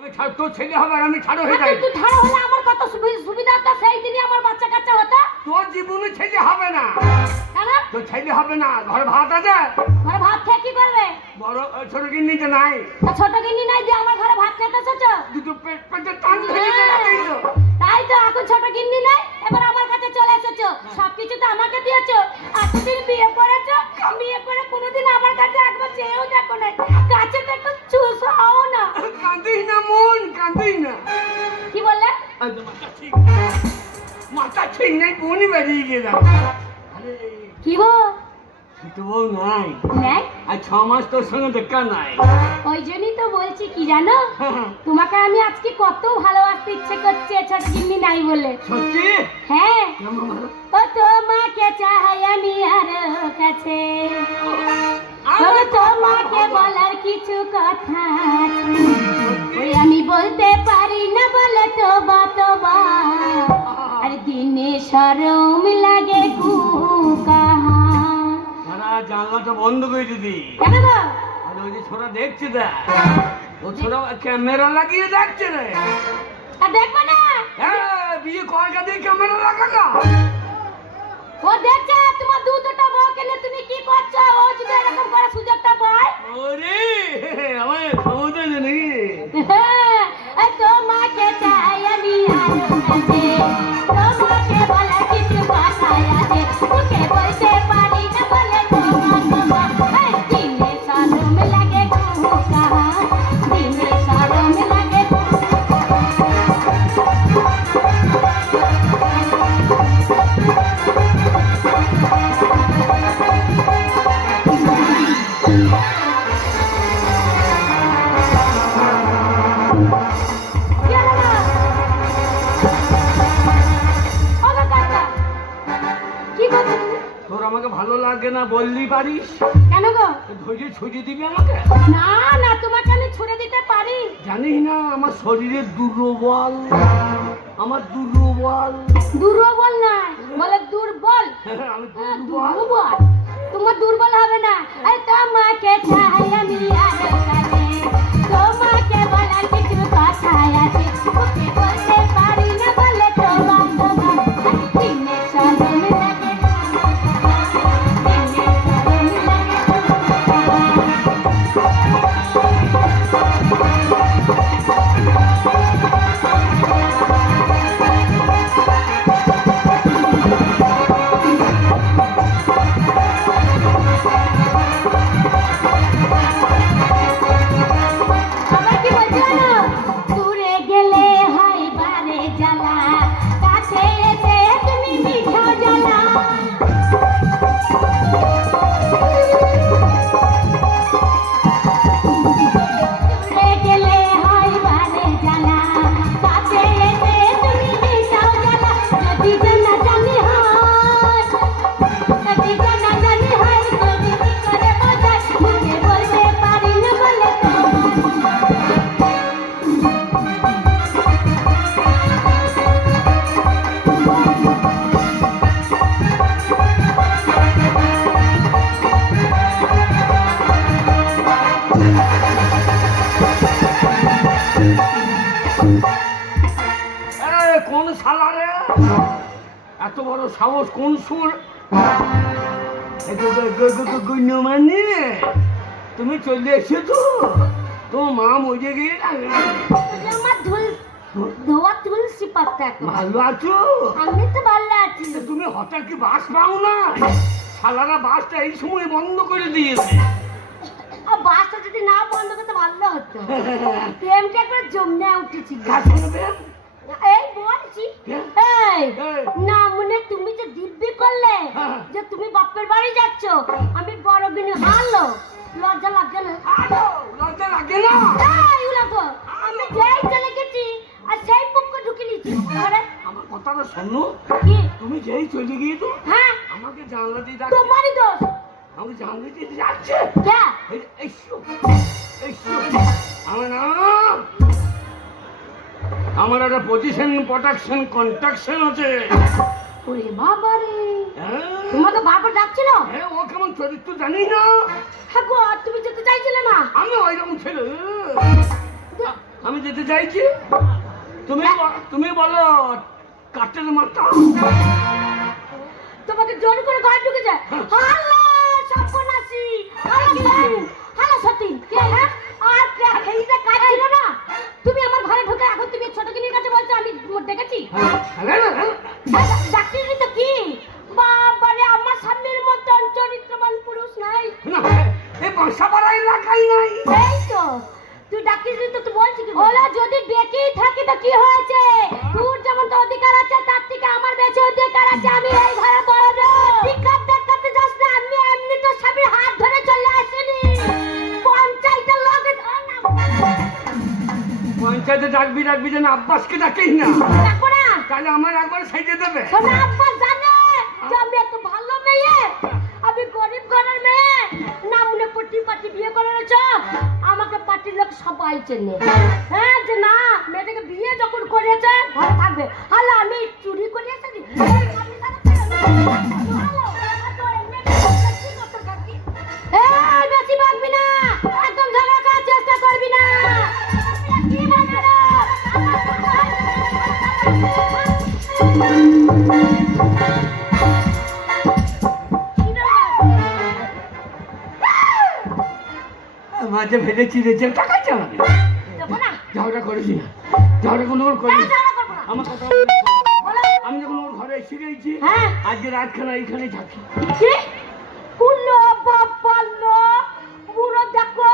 আমি ছাড় ছেলে হবে আমি ছাড়ো হয়ে যাই। তুই ঠাড়া হলে আমার কত সুবিধা হতো সেই দিনই আমার বাচ্চা কাচ্চা হতো। তোর জীবনে ছেলে হবে না। কেন? তোর ছেলে হবে না। ঘরে ভাত আছে? ঘরে ভাত খেয়ে কি করবে? বড় ছোট কিনিতে নাই। ছোট গিন্নি নাই যে আমার ঘরে ভাত খেতে এসেছ? দুটো পেট পেটে টান ধরে তাই তো এখন ছোট কিন্নি নাই। এবার আমার নেই বেরিয়ে গেলাম। কি গো? ছোট বউ নাই। নেই? আর ছ মাস তোর সঙ্গে দেখা নাই। ওই জন্যই তো বলছি কি জানো? তোমাকে আমি আজকে কত ভালোবাসতে ইচ্ছে করছে ছোট নাই বলে। সত্যি? হ্যাঁ। ও তোমাকে চাই আমি আর কাছে। তোমাকে বলার কিছু কথা ওই আমি বলতে সরম লাগে কুকাহা সারা জানলাটা বন্ধ করে দিদি কেন গো? আর ওই যে ছোরা দেখছে দেখ। ও ছোরা ক্যামেরা লাগিয়ে দেখছে রে। আর দেখবে না। হ্যাঁ বিয়ে কয়েকটা দিয়ে ক্যামেরা লাগানো। ভালো লাগে না বললি পারিস কেন গো? ধৈর্য ছড়িয়ে দিবি আমাকে? না না তোমাকে আমি ছুড়ে দিতে পারি। জানিস না আমার শরীরের দুর্বল। আমার দুর্বল। দুর্বল না বলে দুর্বল। আমি হ্যাঁ, দুর্বল। দুর্বল। তোমার দুর্বল হবে না। আরে তোমাকে চাই আমি কোন শালারে? এত বড় সাহস কোন সুর? মানে তুমি চলে এসেছ? তোমার মা মজে গিয়ে ধোয়া তুলসী পাতা ভালো আছো? আমি তো ভালো আছি। তুমি হঠাৎ কি বাস পাও না? শালারা বাসটা এই সময় বন্ধ করে দিয়েছে। বাসটা যদি না বন্ধ করতে ভালো হতো। প্রেমটা একবার জমে উঠেছিল? এই বলছি হ্যাঁ? এই। না মনে তুমি যে দিব্যি করলে হ্যাঁ। যে তুমি বাপের বাড়ি যাচ্ছ আমি বড় বিনি হারলো। লজ্জা লাগে না। লজ্জা লাগে না? এই আমি যেই চলে গেছি আর সেই পক্ষ ঢুকে নিয়েছি। আরে আমার কথাটা শোনো। তুমি যেই চলে গিয়েছো? হ্যাঁ। আমাকে জানলা দিয়ে তোমারই দোষ। জানলা যাচ্ছে। আমার একটা পজিশন প্রোটেকশন কন্ট্রাকশন আছে। ওরে বাবা রে। হ্যাঁ। তোমাকে বাবা ডাকছিল? হ্যাঁ, ও কেমন চরিত্র জানি না। হ্যাঁ গো তুমি যেতে চাইছিলে না? আমি ওই রকম ছেলে আমি যেতে চাইছি? তুমি ব- তুমি বলো কাঠের মাথা। তোমাকে জোর করে ঘরে ঢুকেছে। সর্বনাশী। কে? হ্যাঁ আর কে? খেলিতে কাজ ছিল না তুমি আমার ঘরে ঢুকে এখন তুমি ছোট কিনির কাছে বলছো আমি ডেকেছি। হ্যাঁ, হ্যালো, হ্যালো। ডাক্তারি তো কি? বাবারে আমার স্বামীর মতন চরিত্রবান পুরুষ নাই। এই বাসাপাড়া এলাকায় নাই। এই তো। তুই ডাক্তারি তো তুই বলছিস কি? ওলা যদি ডেকেই থাকি তো কি হয়েছে? তোর যেমন তো অধিকার আছে তার থেকে আমার বেশি অধিকার আছে আমি এই ঘরে বড় স্বামীর হাত ধরে চলে আসিনি। পঞ্চায়েতের লগে পঞ্চায়েতে ডাকবি ডাকবি যেন আব্বাসকে ডাকিস না। তাহলে আমার একবার সাইডে দেবে। শোনা আব্বা জানে যে আমি এত ভালো মেয়ে। আমি গরিব ঘরের মেয়ে। না মনে পটি পাটি বিয়ে করে আমাকে পার্টির লোক সবাই চেনে। হ্যাঁ যে না মেয়েটাকে বিয়ে যখন করেছে ঘরে থাকবে। হালো আমি চুরি করে মাঝে ভেজেছি রেজে টাকা চালাবে দেবো না। ঝগড়া করেছি না। ঝগড়া কোনো ওর করি করব আমার কথা আমি যখন ওর ঘরে এসে গেছি হ্যাঁ। আজকে রাতখানা এইখানে থাকি। উল্লো বুড়ো দেখো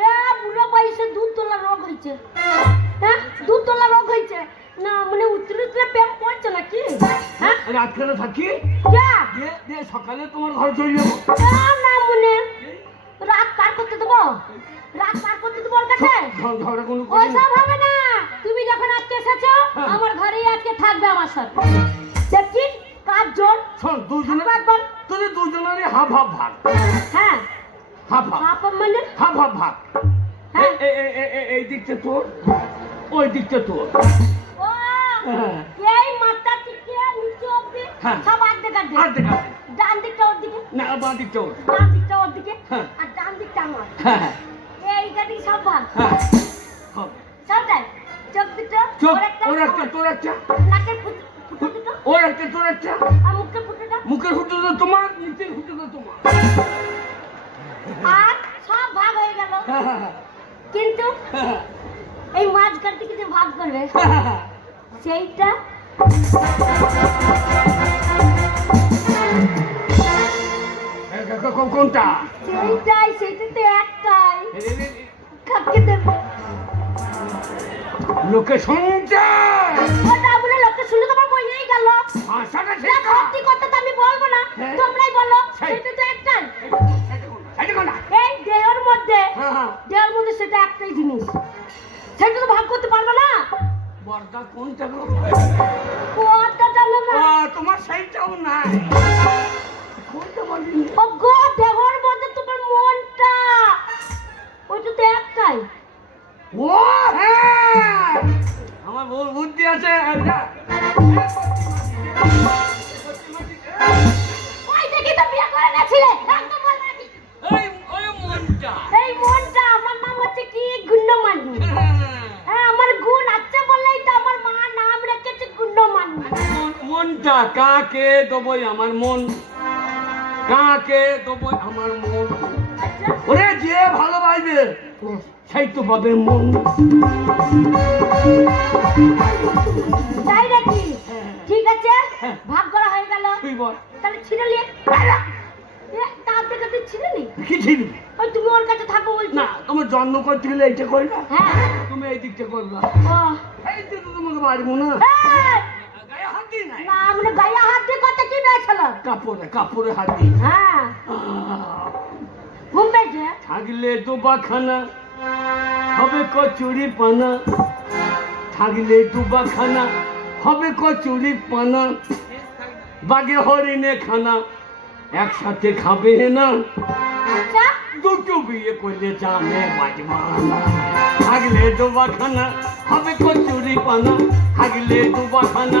হ্যাঁ বুড়ো বয়সে দুধ তোলা রোগ হয়েছে। হ্যাঁ রোগ হয়েছে। না মানে প্রেম নাকি? হ্যাঁ? রাতখানা থাকি? সকালে তোমার ঘরে চলে যাব। না না মনে। রাত পার করতে দেবো? রাত পার করতে দেবো ওর কাছে? ওইসব হবে না। তুমি যখন আজকে এসেছ হ্যাঁ। আমার ঘরেই আজকে থাকবে আমার সাথে দেখছিস? কাজ জোর? শোন দুজনে একবার তোদের দুজনেরই হাফ হাফ ভাগ। হ্যাঁ। Half half. পাপা মানে? হাফ হাফ ভাগ। হ্যাঁ। এই দিকটা তোর ওই দিকটা তোর। ও হ্যাঁ। এই অবধি হ্যাঁ। সব আর্ধেক আর আর্ধেক ডান দিকটা ওর দিকে। না বাঁ দিকটা ওর। ডান দিকটা ওর দিকে। হ্যাঁ। আর ডান দিকটা আমার। হ্যাঁ হ্যাঁ। এই গাড়ি সব ভাগ। সবটাই চোখ দুটো ওর একটা তোর একটা। নাকের ফুটো দুটো। ওর একটা তোর একটা। আর মুখের ফুটোটা মুখের ফুটো তো তোমার নিচের ফুটো তো তোমার। আর সব ভাগ হয়ে গেল। কিন্তু এই মাঝখান থেকে যে ভাগ করবে। সেইটা কোনটা? সেইটাই সেইটাতে একটাই। কাকে দেব। লোকে শুনছে? ওটা আমরা লোকে শুনে তোমার বইয়েই গেল। ভাষাটা সত্যি কথা ও হ্যাঁ! আমার ভুল বুদ্ধি আছে যা। ওই দেখি তো বিয়ে করে গেছিলে একদম বল নাকি ওই ওই মনটা। এই মনটা আমার নাম হচ্ছে কি? গুন্ডমানি হ্যাঁ আমার গুণ আছে বললেই তো আমার মা নাম রেখেছে গুন্ডমানি মন- মনটা কাকে দেবই আমার মন? কাকে দেবই আমার মন? আচ্ছা ওরে যে ভালোবাসবে সেই তো পাবে মন। তাই নাকি? হ্যাঁ। ঠিক আছে হ্যাঁ। ভাগ করা হয়ে গেল। তুই বল। তাহলে ছিঁড়ে নিয়ে তার থেকে তুই ছিঁড়ে নি? কি ওই তুমি ওর কাছে থাকো বলছি না তোমার জন্ম করতে গেলে এইটা করবা হ্যাঁ। তুমি এই দিকটা করবা এই তো তোমাকে না। গায়ে হাত দিই নাই? না মানে গায়ে হাত দিয়ে কথা কি পেয়েছিল কাপড়ে কাপড়ে হাত দিই। হ্যাঁ। ঘুম পেয়েছে থাকলে দুবাখানা হবে কচুরি পানা। থাকলে দুবাখানা হবে কচুরি পানা। বাগে হরিণে খানা একসাথে খাবে না। আচ্ছা। দুটো বিয়ে করলে জানে বাজমানা। থাকলে দুবাখানা হবে কচুরি পানা। থাকলে দুবাখানা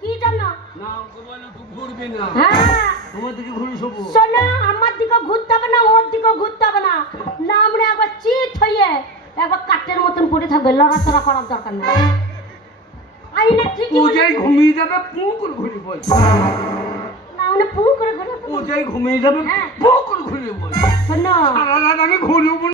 কি জানো? না বলো তুই ঘুরবি না। হ্যাঁ। তোমার দিকে ঘুরে শোবো শোনো আমার দিকে ঘুরতে হবে না ওর দিকে ঘুরতে হবে না। না আমরা একবার চিট হয়ে একবার কাঠের মতন পড়ে থাকবে লড়াচড়া করার দরকার নেই। আই না ঠিকই ও ঘুমিয়ে যাবে পু করে ঘুরে বল। না মানে পু করে ঘুরে ঘুমিয়ে যাবে হ্যাঁ। পু করে ঘুরে বল। শোনো। সারা রাত আমি ঘুরবো